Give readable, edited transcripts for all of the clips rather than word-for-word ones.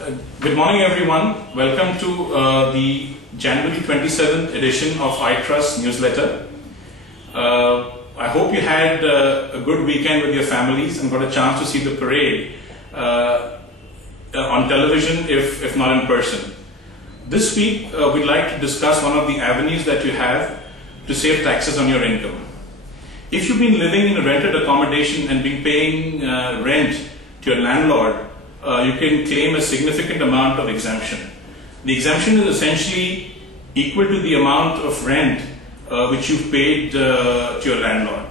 Good morning, everyone. Welcome to the January 27th edition of iTrust newsletter. I hope you had a good weekend with your families and got a chance to see the parade on television, if not in person. This week, we'd like to discuss one of the avenues that you have to save taxes on your income. If you've been living in a rented accommodation and been paying rent to your landlord, you can claim a significant amount of exemption. The exemption is essentially equal to the amount of rent which you've paid to your landlord.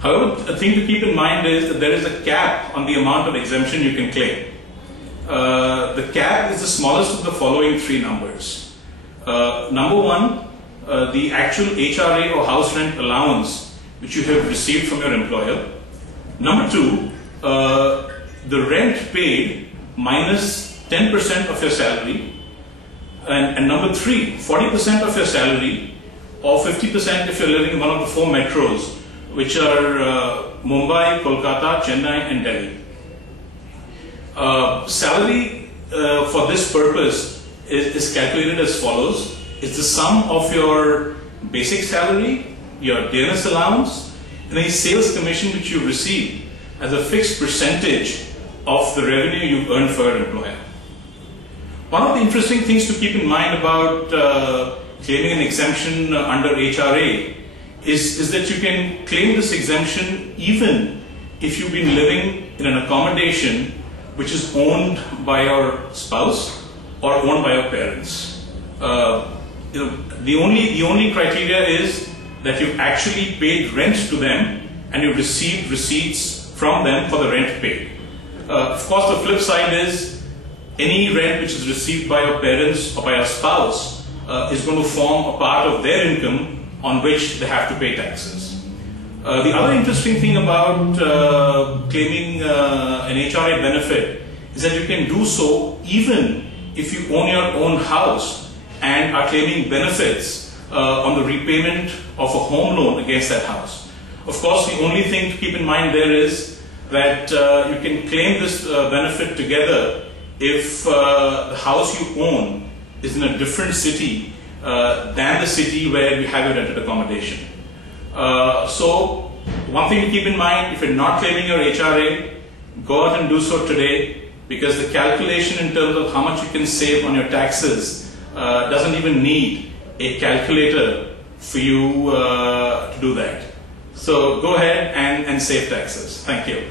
However, a thing to keep in mind is that there is a cap on the amount of exemption you can claim. The cap is the smallest of the following three numbers. Number one, the actual HRA or house rent allowance which you have received from your employer. Number two, the rent paid minus 10% of your salary. And number three, 40% of your salary, or 50% if you're living in one of the four metros, which are Mumbai, Kolkata, Chennai and Delhi. Salary for this purpose is calculated as follows. It's the sum of your basic salary, your dearness allowance, and any sales commission which you receive as a fixed percentage of the revenue you've earned for your employer. One of the interesting things to keep in mind about claiming an exemption under HRA is that you can claim this exemption even if you've been living in an accommodation which is owned by your spouse or owned by your parents. The only criteria is that you've actually paid rent to them and you've received receipts from them for the rent paid. Of course, the flip side is any rent which is received by your parents or by your spouse is going to form a part of their income on which they have to pay taxes. The other interesting thing about claiming an HRA benefit is that you can do so even if you own your own house and are claiming benefits on the repayment of a home loan against that house. Of course, the only thing to keep in mind there is that you can claim this benefit together if the house you own is in a different city than the city where you have your rented accommodation. So one thing to keep in mind, if you're not claiming your HRA, go out and do so today, because the calculation in terms of how much you can save on your taxes doesn't even need a calculator for you to do that. So go ahead and save taxes. Thank you.